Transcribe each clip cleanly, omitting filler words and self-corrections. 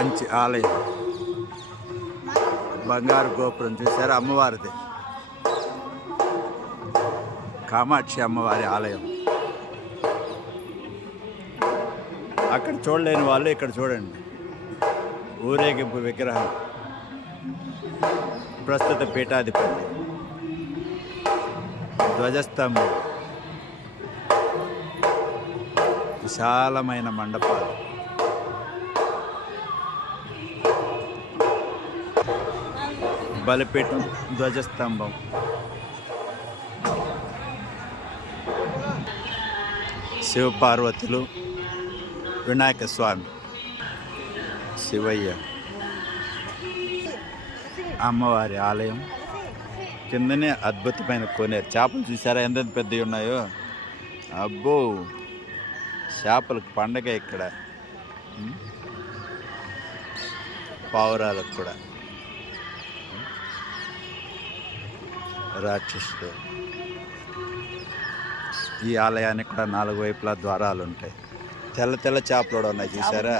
కంచి ఆలయం బంగారు గోపురం చూసారా? అమ్మవారిది, కామాక్షి అమ్మవారి ఆలయం. అక్కడ చూడలేని వాళ్ళు ఇక్కడ చూడండి. ఊరేగింపు విగ్రహం, ప్రస్తుత పీఠాధిపతి, ధ్వజస్తంభం, విశాలమైన మండపాలు, బలిపీఠం, ధ్వజస్తంభం, శివపార్వతులు, వినాయక స్వామి, శివయ్య, అమ్మవారి ఆలయం. కిందనే అద్భుతమైన కోనేరు. చేపలు చూసారా ఎంత పెద్దవి ఉన్నాయో? అబ్బో, చేపలకు పండగ ఇక్కడ. పావురాలకు కూడా. రాక్షసుడు. ఈ ఆలయానికి కూడా 4 వైపులా ద్వారాలు ఉంటాయి. తెల్ల తెల్ల చేపలు కూడా ఉన్నాయి చూసారా?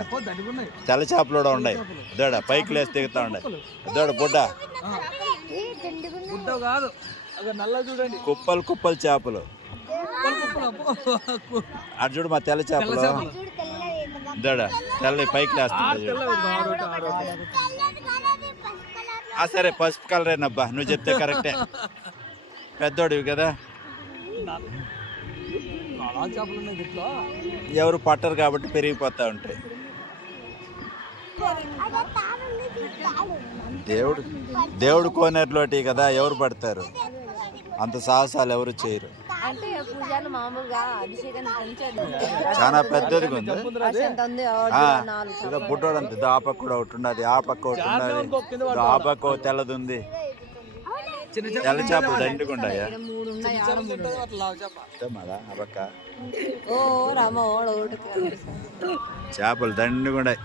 తెల్ల చేపలు కూడా ఉన్నాయి. అదోడ పైకి లేసి దిగుతా ఉన్నాయి. అదోడ బుడ్డ కుప్పలు కుప్పలు చేపలు. అటు చూడు మా తెల్ల చేపలు. అదోడ తెల్ల పైకి లేస్తుంది. సరే పసుపు కలరేనబ్బా, నువ్వు చెప్తే కరెక్టే. పెద్దోడివి కదా. ఎవరు పట్టరు కాబట్టి పెరిగిపోతా ఉంటాయి. దేవుడు కోనేరులోటి కదా, ఎవరు పడతారు? అంత సాహసాలు ఎవరు చేయరు. చాలా పెద్దదిగా ఉంది. బుడ్డోడు అంత. ఆ పక్క కూడా ఒకటి ఉన్నది, ఆ పక్క ఒకటి ఉన్నది, ఆ పక్క తెల్లది ఉంది. తెల్ల చేపలు దండుకుండాయా? చేపలు దండుకుండాయి.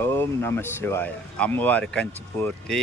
ఓం నమ శివాయ. అమ్మవారి కంచి పూర్తి.